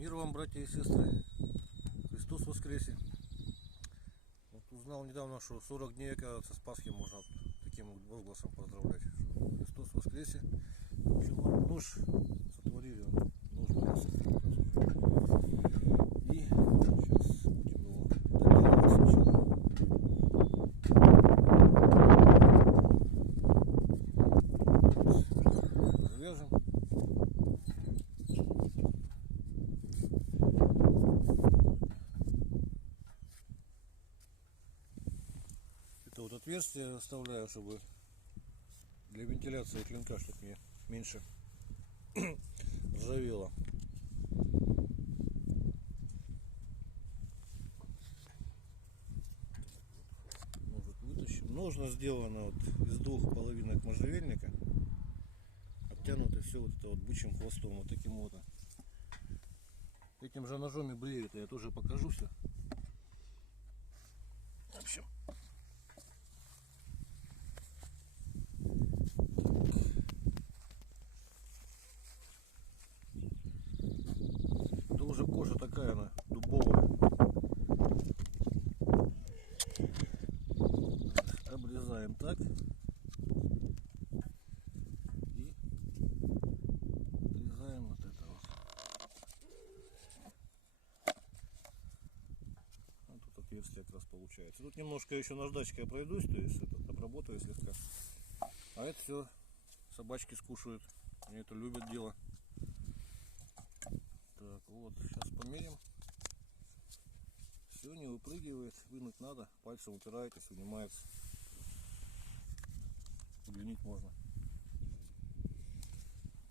Мир вам, братья и сестры! Христос воскресе! Вот узнал недавно, что 40 дней, оказывается, с Пасхи можно таким возгласом поздравлять. Христос воскресе! Нож сотворили, нож брался. И сейчас будем его доделывать сначала. Развяжем. Это вот отверстие оставляю, чтобы для вентиляции клинка, чтобы мне меньше ржавело. Ножик вытащим. Ножна сделана вот из двух половинок можжевельника. Обтянуто все вот это вот бычьим хвостом, вот таким вот. Этим же ножом и бреют, я тоже покажу все. В общем, это уже кожа такая, она дубовая. Обрезаем так и отрезаем вот это вот. Вот тут отверстие как раз получается. Тут немножко еще наждачкой пройдусь, то есть это обработаю слегка. А это все собачки скушают. Они это любят дело. Так, вот, сейчас померим. Все не выпрыгивает, вынуть надо, пальцем упираетесь, вынимается. Удлинить можно.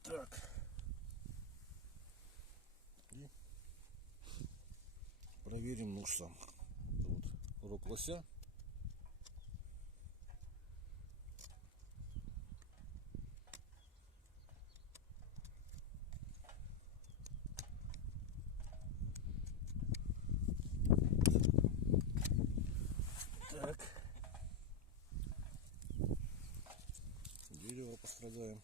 Так. И проверим нож сам. Вот рог лося. Так. Дерево пострадаем.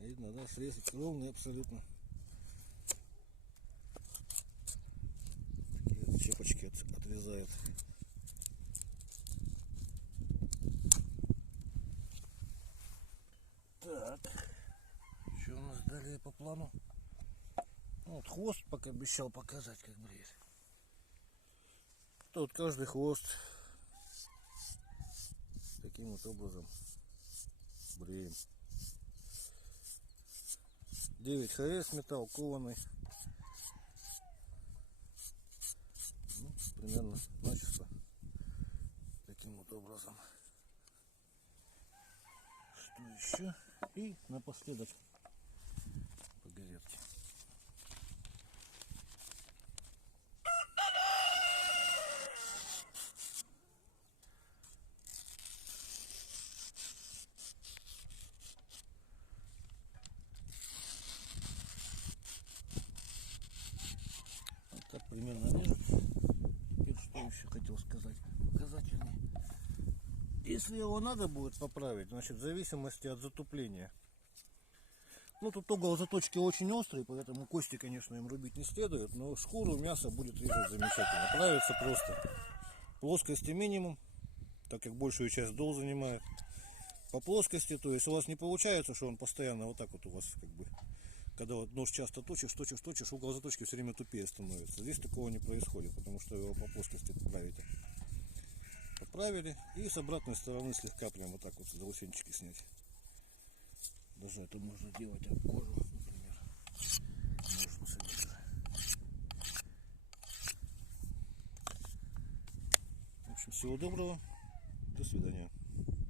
Видно, да, срезать ровный абсолютно. Такие вот щепочки отрезает. Так. Что у нас далее по плану? Ну, вот хвост пока обещал показать, как бреет. Тут каждый хвост таким вот образом бреем. 9 ХС металл кованый. Ну, примерно начисто таким вот образом. Что еще? И напоследок по газетке. Вот так примерно режет. Теперь что еще хотел сказать? Показательный. Если его надо будет поправить, значит, в зависимости от затупления. Ну, тут угол заточки очень острый, поэтому кости, конечно, им рубить не следует, но шкуру, мясо будет резать замечательно. Правится просто. Плоскости минимум, так как большую часть дол занимает. По плоскости, то есть у вас не получается, что он постоянно вот так вот у вас, как бы, когда вот нож часто точишь, угол заточки все время тупее становится. Здесь такого не происходит, потому что вы его по плоскости поправите. Поправили, и с обратной стороны слегка прям вот так вот заусенчики снять. Даже это можно делать об кожу, например. Можно содержать. В общем, всего доброго.